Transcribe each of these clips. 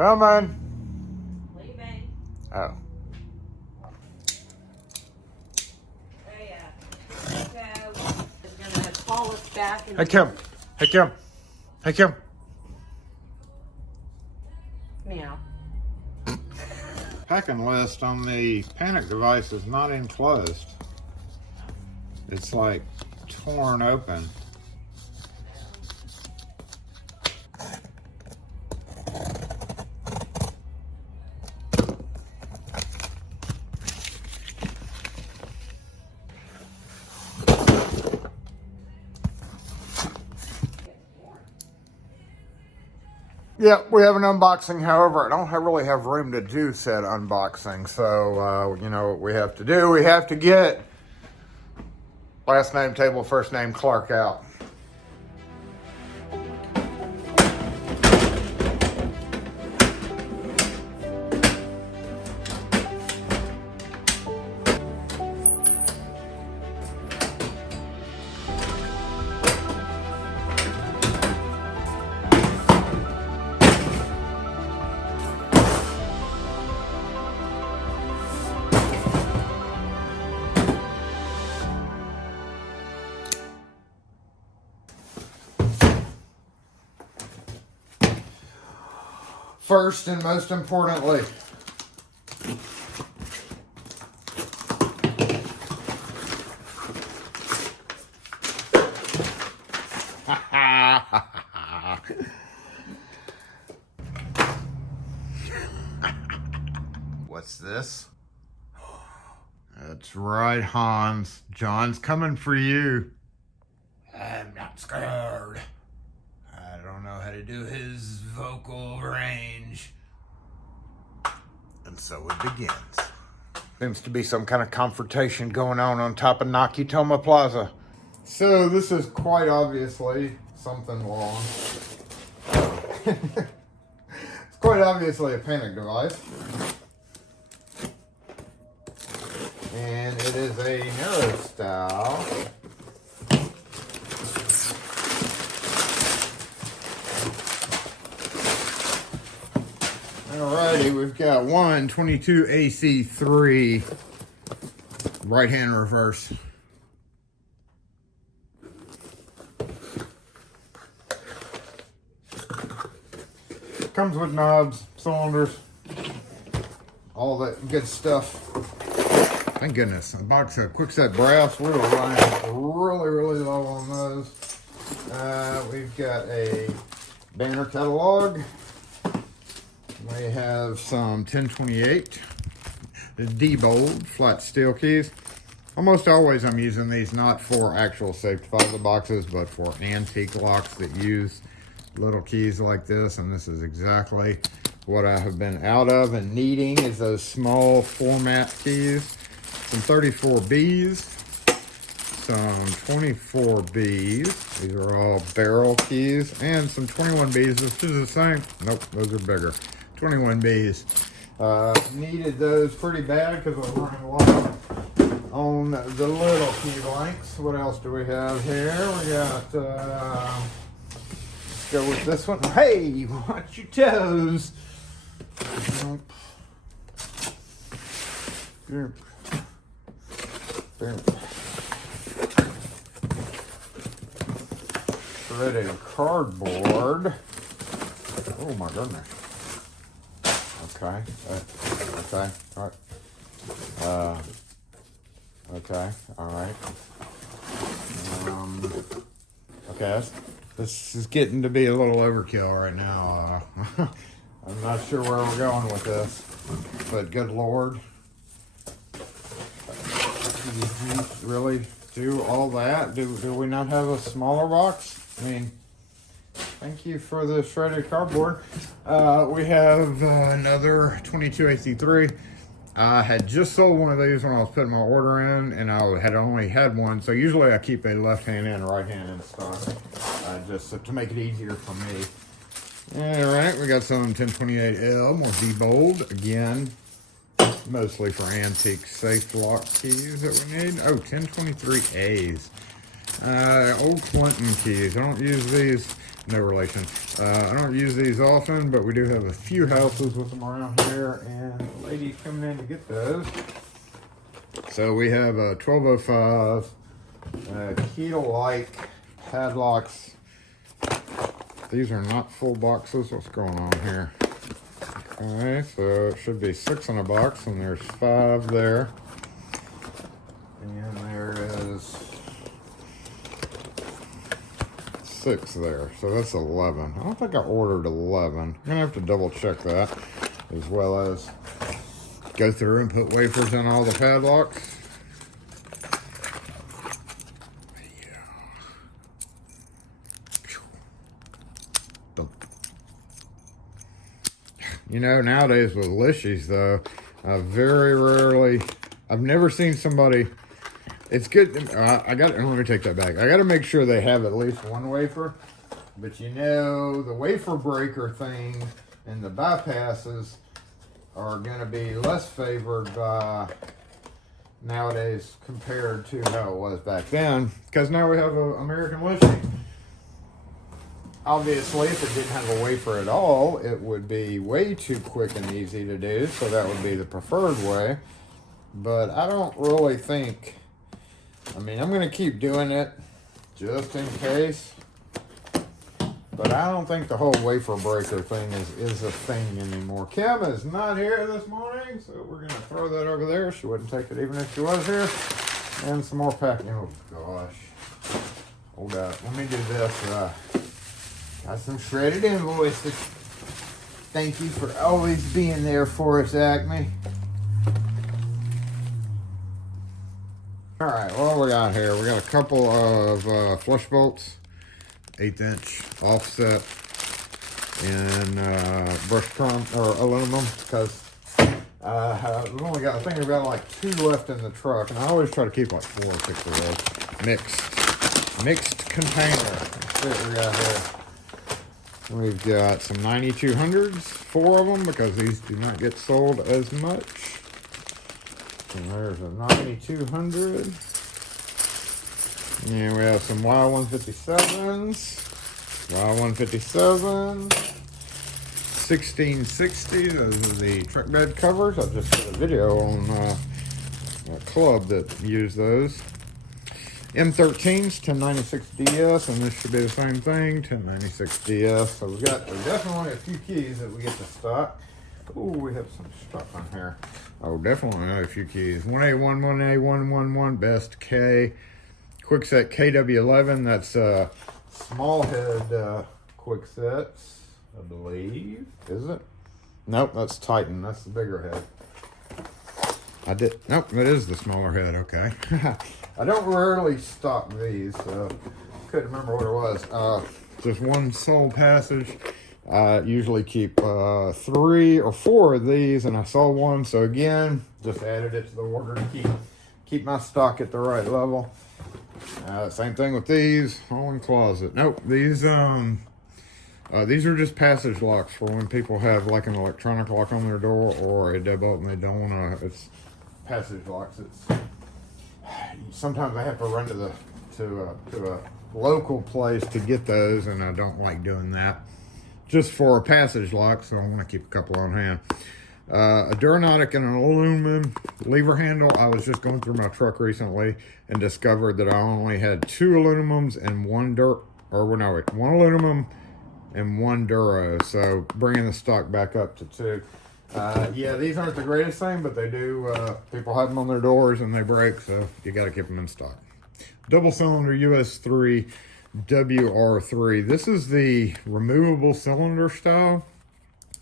Coming. Leaving. Oh. It's gonna call us back. Hey, Kim. Hey, Kim. Hey, Kim. Meow. Packing list on the panic device is not enclosed. It's like torn open. Yeah, we have an unboxing. However, I don't really have room to do said unboxing. So, you know what we have to do? We have to get last name table, first name Clark out. First and most importantly, what's this? That's right, Hans. John's coming for you. I'm not scared. I don't know how to do his vocal range. And so it begins. Seems to be some kind of confrontation going on top of NahKeyToma Plaza. So this is quite obviously something wrong. It's quite obviously a panic device. And it is a narrow style. Alrighty, we've got 122 AC3 right hand reverse. Comes with knobs, cylinders, all that good stuff. Thank goodness. A box of quickset brass. We're really low on those. We've got a banner catalog. We have some 1028, the D-Bold flat steel keys. Almost always I'm using these not for actual safe deposit boxes, but for antique locks that use little keys like this. And this is exactly what I have been out of and needing, is those small format keys. Some 34Bs, some 24Bs. These are all barrel keys, and some 21Bs. This is the same. Nope, those are bigger. 21Bs. Needed those pretty bad because we're running low on the little key blanks. What else do we have here? We got, let's go with this one. Hey, watch your toes. Nope. Here. There. Shredded cardboard. Oh my goodness. Okay. Okay. All right. Okay. All right. Okay. This is getting to be a little overkill right now. I'm not sure where we're going with this, but good Lord. Did you really do all that? Do we not have a smaller box? I mean, thank you for the shredded cardboard. We have another 22 AC3. I had just sold one of these when I was putting my order in, and I had only had one. So usually I keep a left hand and right hand in stock, just to make it easier for me. All right, we got some 1028L, more D-Bold again. Mostly for antique safe lock keys that we need. Oh, 1023As. Old Clinton keys. I don't use these No relation. I don't use these often, but we do have a few houses with them around here, and the lady's coming in to get those. So we have a 1205 key-to-like padlocks. These are not full boxes. What's going on here? Okay, so it should be 6 in a box, and there's 5 there. And there is 6 there, so that's 11. I don't think I ordered 11. I'm gonna have to double check that, as well as go through and put wafers in all the padlocks. You know, nowadays with Lishies though, very rarely, I've never seen somebody, it's good, let me take that back. I gotta make sure they have at least one wafer, but you know, the wafer breaker thing and the bypasses are gonna be less favored by nowadays compared to how it was back then, because now we have an American Lishie. Obviously, if it didn't have a wafer at all, it would be way too quick and easy to do, so that would be the preferred way. But I don't really think, I mean, I'm going to keep doing it just in case, but I don't think the whole wafer breaker thing is a thing anymore. Kim is not here this morning, so we're going to throw that over there. She wouldn't take it even if she was here. And some more packing. Oh, gosh. Hold up. Let me do this. Got some shredded invoices. Thank you for always being there for us, Acme. Alright, what do we got here? We got a couple of flush bolts, 1/8 inch offset in brushed chrome or aluminum, because we've only got, I think we've got like 2 left in the truck, and I always try to keep like 4 or 6 of those. Mixed container. Let's see what we got here. We've got some 9200s, 4 of them, because these do not get sold as much. And there's a 9200. And we have some Y157s, Y157, 1660. Those are the truck bed covers. I just did a video on a club that used those. M13s, 1096DS, and this should be the same thing, 1096DS. So there's definitely a few keys that we get to stock. Oh, we have some stuff on here. Oh, definitely a few keys. 1A11, 1A111, best K. Quickset KW11, that's small head quicksets, I believe. Is it? Nope, that's Titan. That's the bigger head. Nope, it is the smaller head, okay. I don't rarely stock these, so couldn't remember what it was. Just one sole passage. I usually keep 3 or 4 of these, and I saw one, so again, just added it to the order to keep my stock at the right level. Same thing with these, all in closet. Nope, these are just passage locks for when people have like an electronic lock on their door or a deadbolt and they don't want to. It's passage locks. Sometimes I have to run to a local place to get those, and I don't like doing that. Just for a passage lock, so I want to keep a couple on hand. A Duranautic and an aluminum lever handle. I was just going through my truck recently and discovered that I only had 2 aluminums and 1 aluminum and 1 Duro. So bringing the stock back up to 2. Yeah, these aren't the greatest thing, but they do, people have them on their doors and they break, so you got to keep them in stock. Double cylinder US3 WR3. This is the removable cylinder style.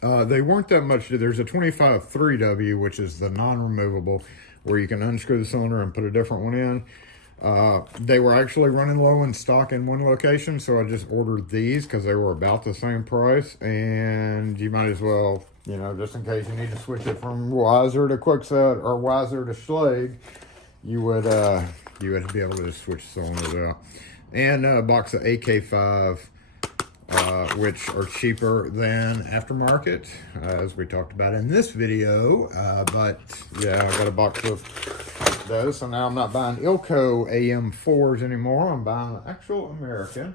They weren't that much. There's a 25 3W, which is the non-removable, where you can unscrew the cylinder and put a different one in. They were actually running low in stock in one location, so I just ordered these because they were about the same price, and you might as well, you know, just in case you need to switch it from Wiser to Quickset or Wiser to Schlage, you would be able to just switch cylinders out. And a box of AK5, which are cheaper than aftermarket, as we talked about in this video. But yeah, I got a box of those. So now I'm not buying Ilco AM4s anymore. I'm buying an actual American.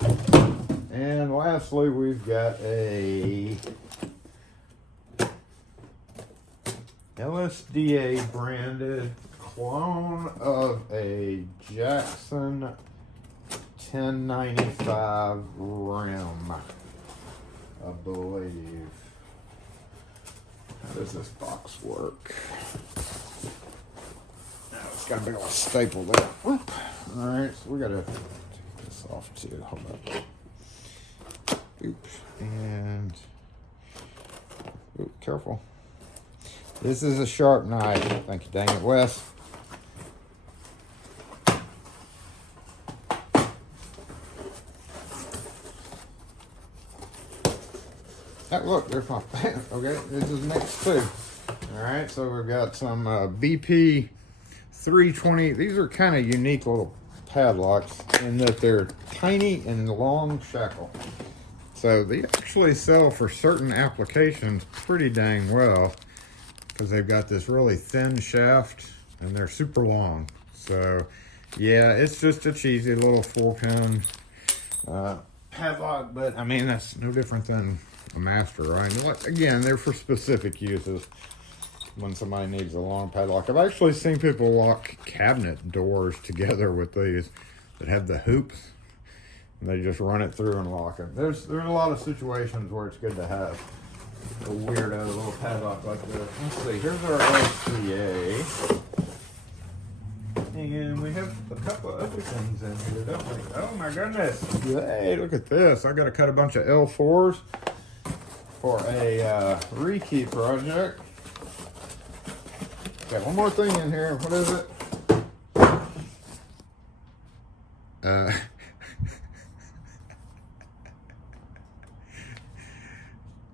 And lastly, we've got a LSDA branded clone of a Jackson 1095 rim, I believe. How does this box work? Oh, it's got a big old staple there. Whoop. All right, so we gotta take this off too. Hold up. Oops. And careful. This is a sharp knife. Thank you, dang it, Wes. Oh, look, there's my pen. Okay, this is next too. All right, so we've got some BP 320. These are kind of unique little padlocks in that they're tiny and long shackle. So they actually sell for certain applications pretty dang well because they've got this really thin shaft and they're super long. So yeah, it's just a cheesy little 4-pin padlock, but I mean, that's no different than a master, right? Again, they're for specific uses when somebody needs a long padlock. I've actually seen people lock cabinet doors together with these that have the hoops. They just run it through and lock it. There's a lot of situations where it's good to have a weirdo little padlock like this. Let's see, here's our LCA. And we have a couple of other things in here, don't we? Oh my goodness. Hey, look at this. I got to cut a bunch of L4s for a rekey project. Got one more thing in here. What is it?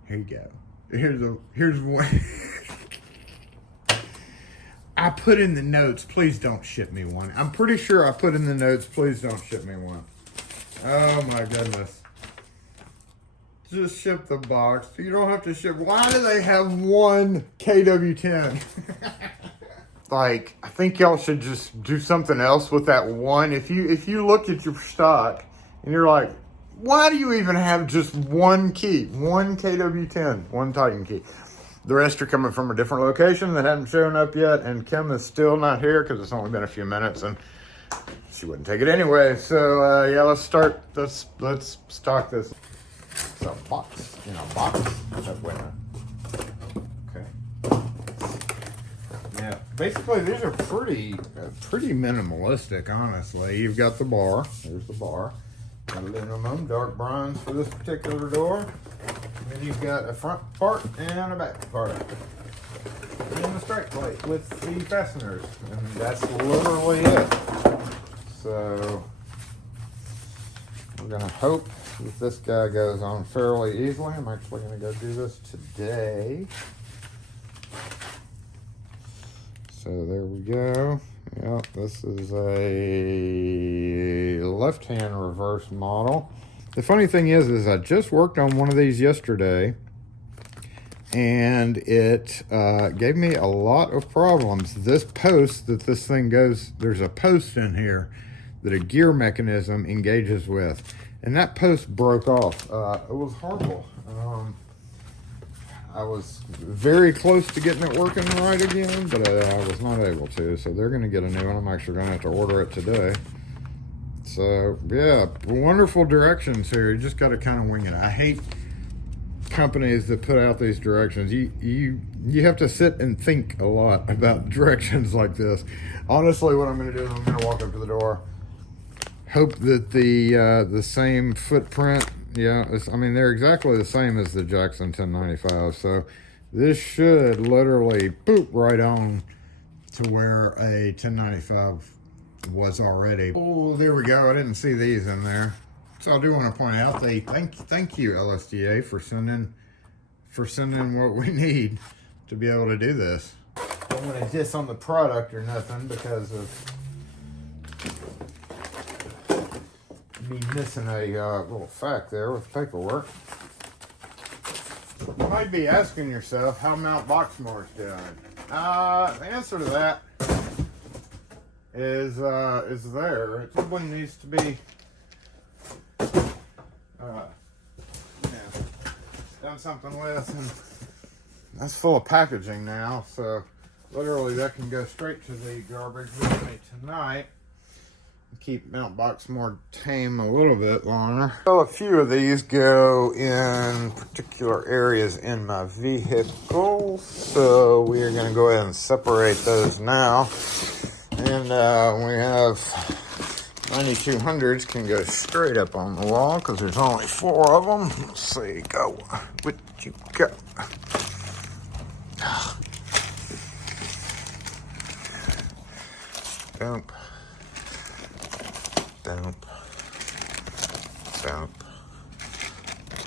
Here you go. Here's one. I put in the notes, please don't ship me one. I'm pretty sure I put in the notes, please don't ship me one. Oh my goodness. Just ship the box. You don't have to ship. Why do they have one KW10? Like, I think y'all should just do something else with that one. If you look at your stock and you're like, why do you even have just one key? One KW10, one Titan key. The rest are coming from a different location that haven't shown up yet, and Kim is still not here because it's only been a few minutes and she wouldn't take it anyway. So yeah, let's stock this. It's a box, box. Wait a minute. Okay. Yeah, basically these are pretty minimalistic, honestly. You've got the bar. There's the bar. Aluminum, dark bronze for this particular door. And then you've got a front part and a back part. And the strike plate with the fasteners. And that's literally it. So we're gonna hope that this guy goes on fairly easily. I'm actually gonna go do this today. So there we go. Yep, this is a left-hand reverse model. The funny thing is I just worked on one of these yesterday, and it gave me a lot of problems. This post that this thing goes, there's a post in here that a gear mechanism engages with, and that post broke off. It was horrible. I was very close to getting it working right again, but I was not able to. So they're going to get a new one. I'm actually going to have to order it today. So yeah, wonderful directions here. You just got to kind of wing it. I hate companies that put out these directions. You have to sit and think a lot about directions like this. Honestly, what I'm going to do is I'm going to walk up to the door, hope that the same footprint. Yeah, I mean, they're exactly the same as the Jackson 1095. So this should literally boop right on to where a 1095 was already. Oh, there we go. I didn't see these in there. So I do want to point out, thank you LSDA for sending what we need to be able to do this. Don't want to diss on the product or nothing because of me missing a little fact there with paperwork. You might be asking yourself how Mount Boxmore's doing. The answer to that is there. It probably needs to be done something with, and that's full of packaging now, so literally that can go straight to the garbage with me tonight. Keep mount box more tame a little bit longer. So a few of these go in particular areas in my vehicle, so we are going to go ahead and separate those now. And we have 9200s can go straight up on the wall because there's only 4 of them. Let's see, go. What you got? Dump. Dump. Dump.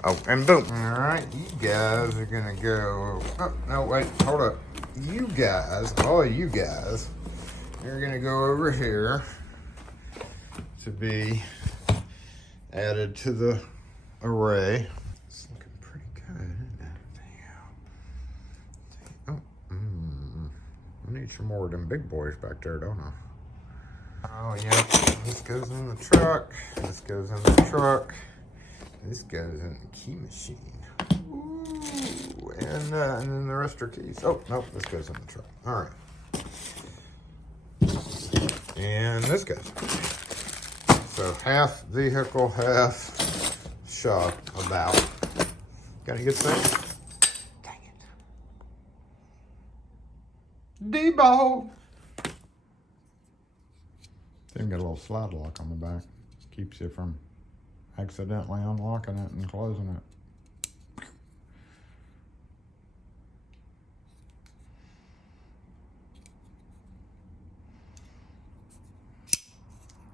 Oh, and boom. All right, you guys are gonna go. Oh, no, wait, hold up. You guys, all of you guys, you're gonna go over here to be added to the array. It's looking pretty good, isn't it? Oh, I need some more of them big boys back there, don't I? Oh, yeah, this goes in the truck, this goes in the truck, this goes in the key machine. Ooh, and then the rest are keys. Oh, nope, this goes in the truck. All right. And this goes. So half vehicle, half shop, about. Got any good things? Dang it. D-ball. Then got a little slide lock on the back. Keeps you from accidentally unlocking it and closing it.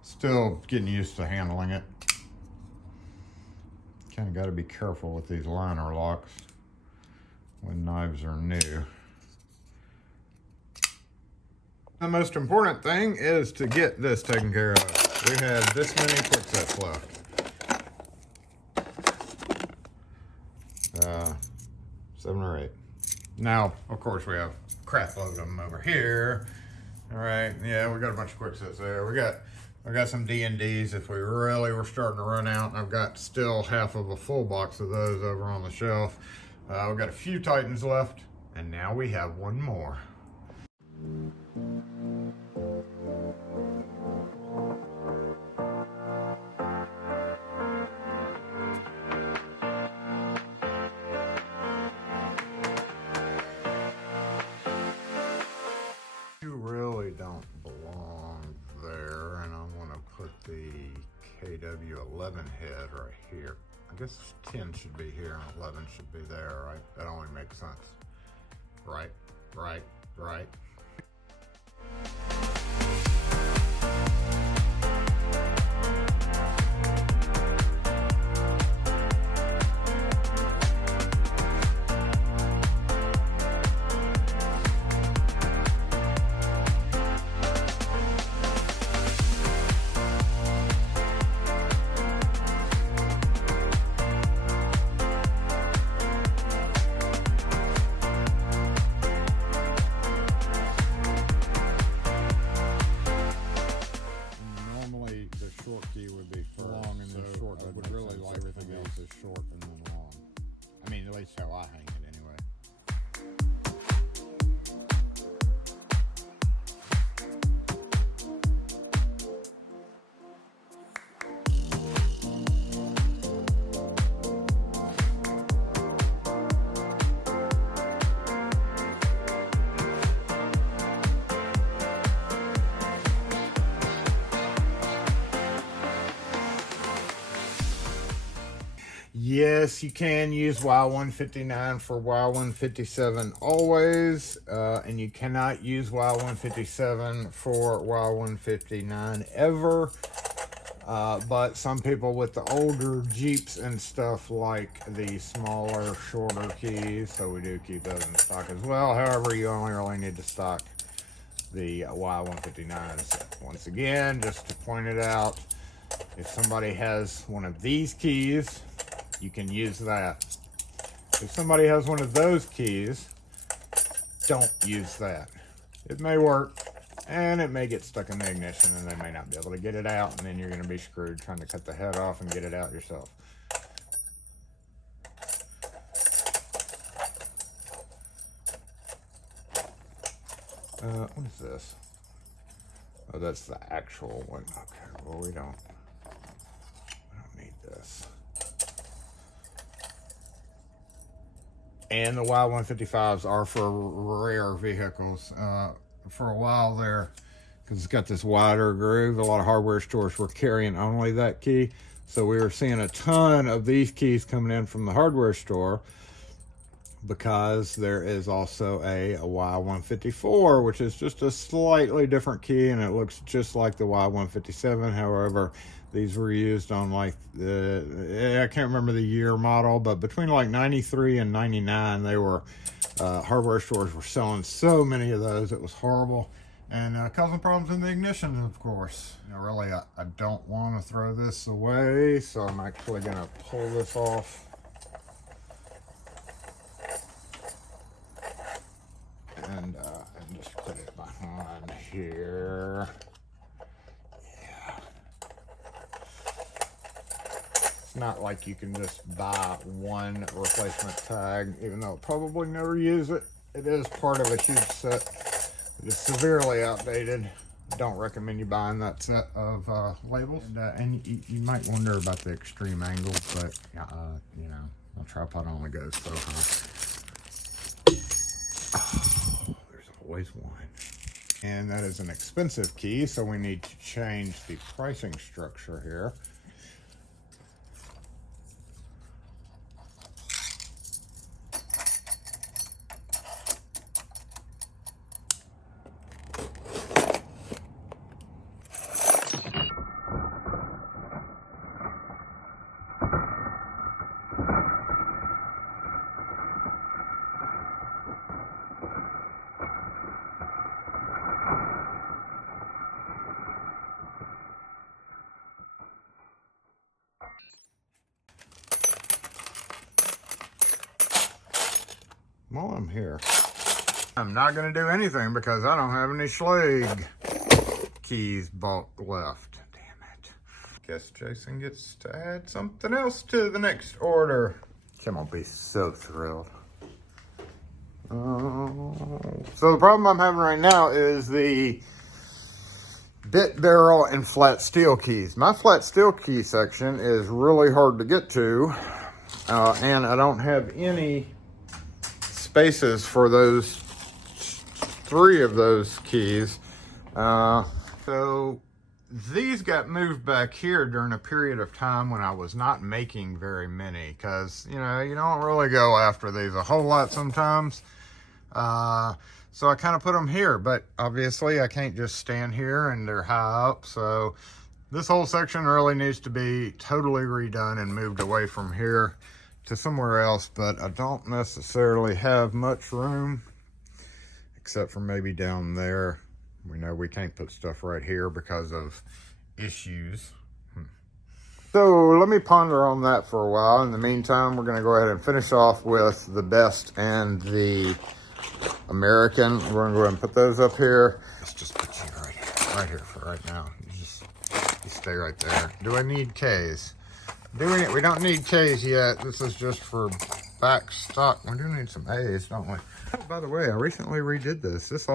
Still getting used to handling it. Kind of got to be careful with these liner locks when knives are new. The most important thing is to get this taken care of. We had this many quick sets left. 7 or 8. Now, of course, we have crap load of them over here. All right, yeah, we got a bunch of quick sets there. We got some D&Ds if we really were starting to run out, and I've got still half of a full box of those over on the shelf. We've got a few Titans left, and now we have one more. You really don't belong there, and I'm going to put the KW11 head right here. I guess 10 should be here and 11 should be there, right? That only makes sense. Right, right, right. Short and then long. I mean, at least how I hang it anyway. Yes, you can use Y159 for Y157 always, and you cannot use Y157 for Y159 ever. But some people with the older Jeeps and stuff like the smaller, shorter keys, so we do keep those in stock as well. However, you only really need to stock the Y159s. Once again, just to point it out, if somebody has one of these keys, you can use that. If somebody has one of those keys, don't use that. It may work, and it may get stuck in the ignition, and they may not be able to get it out, and then you're going to be screwed trying to cut the head off and get it out yourself. What is this? Oh, that's the actual one. Okay, well, we don't need this. And the Y155s are for rare vehicles. For a while there, because it's got this wider groove, a lot of hardware stores were carrying only that key. So we were seeing a ton of these keys coming in from the hardware store, because there is also a Y154, which is just a slightly different key, and it looks just like the Y157. However, these were used on like I can't remember the year model, but between like 93 and 99, they were hardware stores were selling so many of those. It was horrible, and causing problems in the ignition, of course. You know, really, I don't want to throw this away, so I'm actually going to pull this off. And just put it behind here. Yeah. It's not like you can just buy one replacement tag, even though I'll probably never use it. It is part of a huge set. It is severely outdated. Don't recommend you buying that set of labels. And you might wonder about the extreme angle, but you know, my tripod only goes so high. Always one. And that is an expensive key, so we need to change the pricing structure here. While I'm here, I'm not going to do anything because I don't have any Schlage keys bought left. Damn it. Guess Jason gets to add something else to the next order. Kim will be so thrilled. So the problem I'm having right now is the bit barrel and flat steel keys. My flat steel key section is really hard to get to, and I don't have any spaces for those 3 of those keys. So these got moved back here during a period of time when I was not making very many, because you know, you don't really go after these a whole lot sometimes. So I kind of put them here, but obviously I can't just stand here and they're high up. So this whole section really needs to be totally redone and moved away from here to somewhere else, but I don't necessarily have much room except for maybe down there. We know we can't put stuff right here because of issues. So let me ponder on that for a while. In the meantime, we're going to go ahead and finish off with the best and the American. We're going to go ahead and put those up here. Let's just put you right here for right now. You stay right there. Do I need K's? We don't need K's yet. This is just for back stock. We do need some A's, don't we? Oh, by the way, I recently redid this. This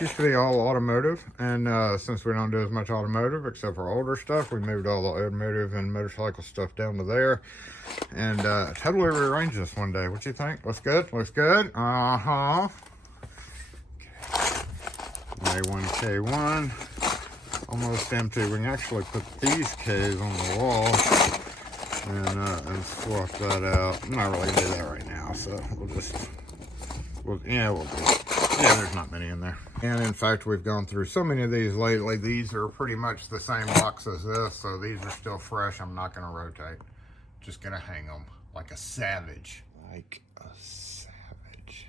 used to be all automotive, and since we don't do as much automotive except for older stuff, we moved all the automotive and motorcycle stuff down to there, and totally rearranged this one day. What you think? Looks good? Looks good? Uh-huh. Okay. A1, K1. Almost empty. We can actually put these K's on the wall and swap that out. I'm not really gonna do that right now, so yeah, there's not many in there. And in fact, we've gone through so many of these lately. These are pretty much the same box as this, so these are still fresh. I'm not gonna rotate. Just gonna hang them like a savage. Like a savage.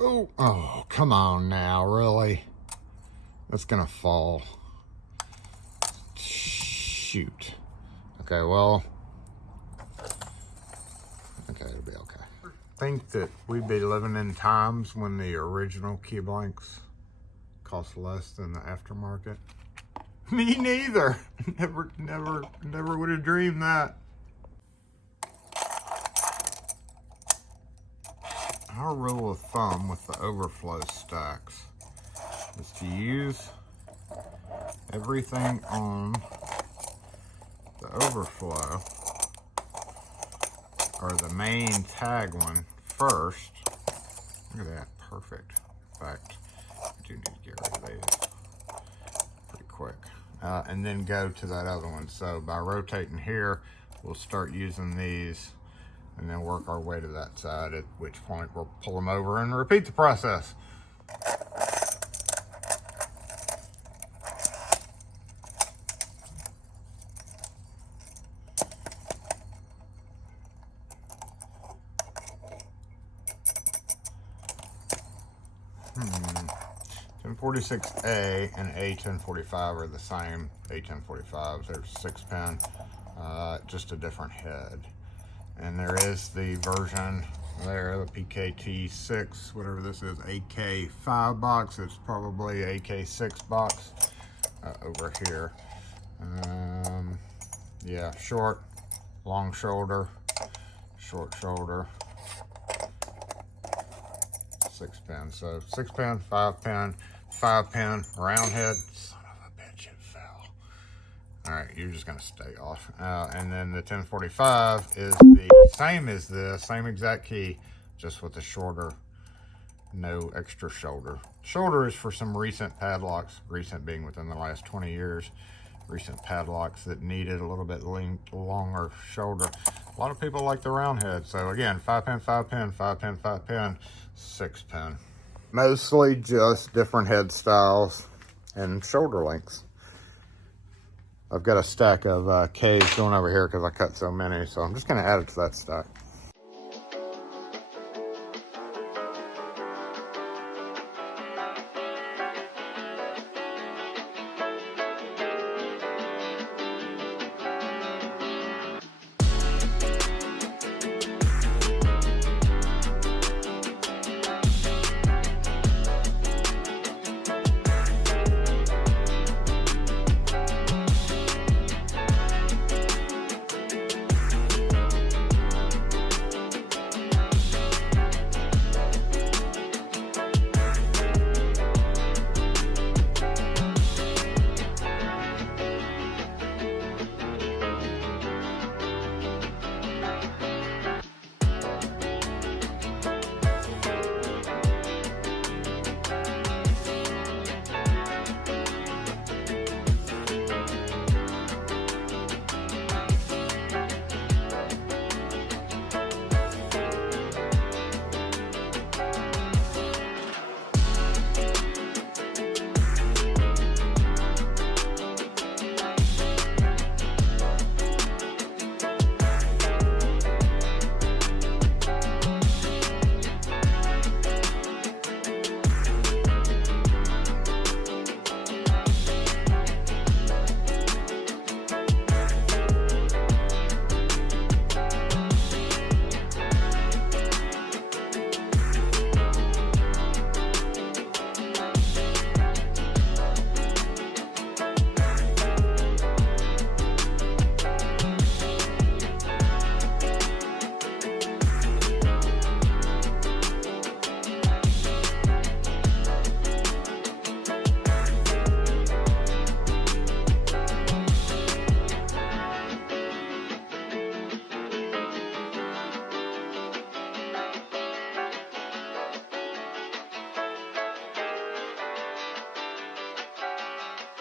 Oh, come on now, really? That's gonna fall. Shoot. Okay, well. Okay, it'll be okay. I think that we'd be living in times when the original key blanks cost less than the aftermarket. Me neither. Never would have dreamed that. our rule of thumb with the overflow stacks is to use everything on the overflow, or the main tag one, first. Look at that, perfect. In fact, I do need to get rid of these pretty quick. And then go to that other one. So by rotating here, we'll start using these and then work our way to that side, at which point we'll pull them over and repeat the process. Hmm. 1046A and A1045 are the same A1045s. They're 6-pin, just a different head. And there is the version there, the PKT6, whatever this is, AK5 box. It's probably AK6 box over here. Yeah, short, long shoulder, short shoulder, 6-pin. So 6-pin, 5-pin, 5-pin, round head. Son of a bitch, it fell. All right, you're just gonna stay off. And then the 1045 is the same as this, same exact key, just with a shorter, no extra shoulder. Shoulder is for some recent padlocks, recent being within the last 20 years, recent padlocks that needed a little bit longer shoulder. A lot of people like the round head. So again, 5-pin, 5-pin, 5-pin, 5-pin, 6-pin. Mostly just different head styles and shoulder lengths. I've got a stack of K's going over here because I cut so many, so I'm just going to add it to that stack.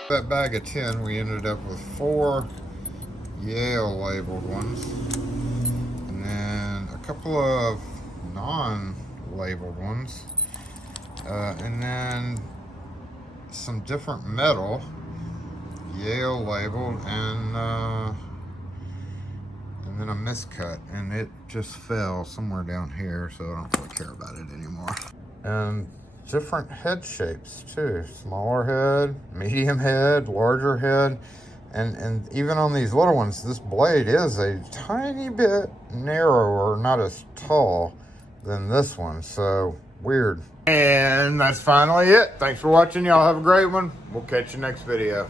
That bag of 10, we ended up with 4 Yale labeled ones, and then a couple of non-labeled ones, and then some different metal, Yale labeled, and then a miscut, and it just fell somewhere down here, so I don't really care about it anymore. And different head shapes too, smaller head, medium head, larger head, and even on these little ones, this blade is a tiny bit narrower, not as tall than this one, so weird. And that's finally it. Thanks for watching, y'all. Have a great one. We'll catch you next video.